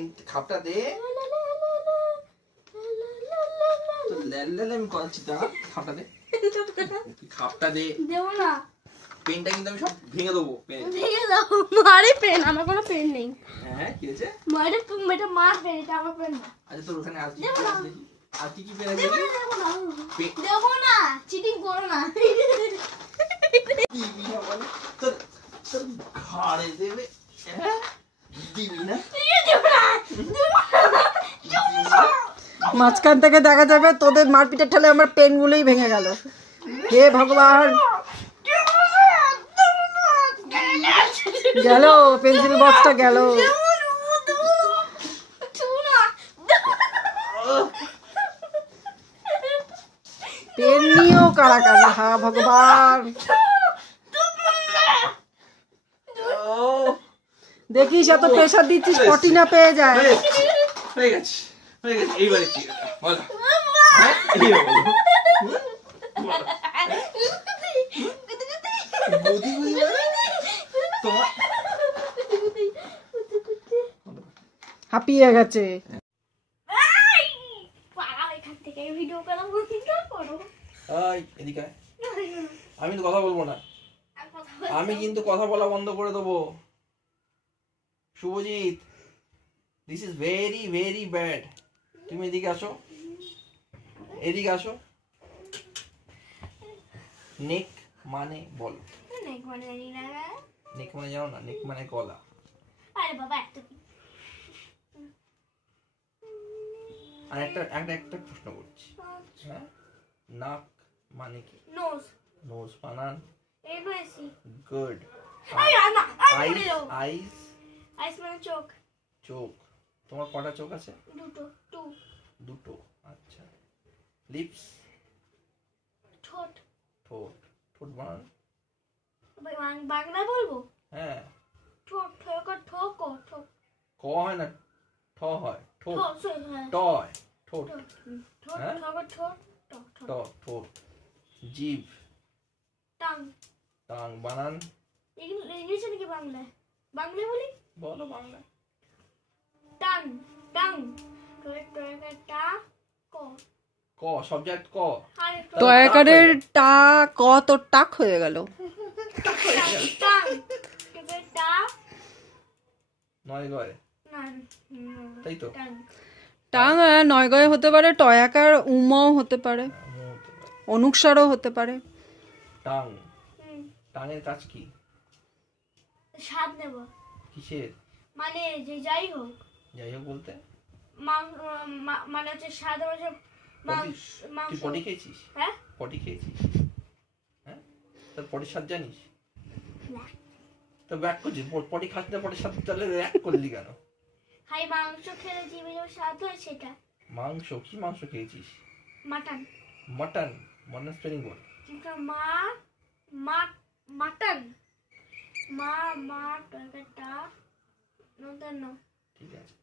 Pen খাপটা দে। তো লেলে আমি করছি তা খাপটা দে। খাপটা দে। দেব না। পেনটা কিন্তু আমি সব ভেঙে দেবো। ভেঙে দাও। মারে পেন, আমার কোনো পেন নেই। হ্যাঁ কি হয়েছে? মারে এটা মার পেন, এটা আমার পেন না। আচ্ছা তোর ওখানে আর কি পেন আছে দেখি? আর কি কি পেন আছে দেব দেখি? না, দেব না, চিটিং করো না। দিবি না বলে তোর তোর ঘাড়ে দেবে। হ্যাঁ দিবি না? দেব না, মাঝখান থেকে দেখা যাবে তোদের মারপিটের ঠেলে আমার পেনগুলোই ভেঙে গেল। হে ভগবান, গেল পেন্সিল বক্সটা গেল। পেন নিয়েও কারাকারি, হা ভগবান। দেখিস এত প্রেশার দিচ্ছিস পটি না পেয়ে যায়। হয়ে গেছে হয়ে গেছে। এইবারে কি বলো? হ্যাঁ এইবার বলো। বুদ্ধি বুদ্ধি বলে তোমার হাঁপিয়ে গেছে। এদিকে আমি তো কথা বলবো না। আমি কিন্তু কথা বলা বন্ধ করে দেবো। Subhajit, this is very very bad. তুমি এদিকে আসো, এদিকে আসো। নেক মানে বলো। নেক মানে জানো না? নেক মানে গলা। আরে বাবা এত আর একটা প্রশ্ন করছি। হ্যাঁ, নাক মানে কি? নোজ। নোজ বানান। এনওএসি। গুড। আইস আইস আইস মানে চোখ। চোখ। তোমার কটা চোখ আছে? দুটো। দুটো। আচ্ছা। লিপস। ঠোঁট। ঠোঁট। ঠোঁট বানান। বাংলা বলবো? হ্যাঁ। ঠোঁট ঠোক ঠোক। ক হয় না, ঠ হয়। ঠোঁট। ট হয়। ঠোঁট। হ্যাঁ? ঠোঁট। জিভ। টাং। টাং বানান। ইংলিশে নাকি বাংলায়? বাংলায় বলি? বলো বাংলা। টাং। টা ক। ক সাবজেক্ট ক। টয়াকারের টা ক তো টাক হয়ে গেল। টাং। টা নয় গয়। না তাই তো। টাং নয় গয়ে হতে পারে, টয়াকার উমও হতে পারে, অনুস্বারও হতে পারে। টাং। টাঙের কাজ কি? স্বাদ নেব। কিসের? মানে যে যাই হোক বলতে মানে হচ্ছে স্বাদ হচ্ছে তুই পটি খেয়েছিস? হ্যাঁ পটি খেয়েছিস? হ্যাঁ, তোর পটির স্বাদ জানিস? না। তো ব্যাক করছিস, পটি খাস না, পটির স্বাদ তাহলে ব্যাক করলি কেন? হাই মাংস খেলে জিভে যেমন স্বাদ হয় সেটা। মাংস? কি মাংস খেয়েছিস? মাটন। মটন। মটন স্পেলিং বল। মাটন। মা টয়টা। ঠিক আছে।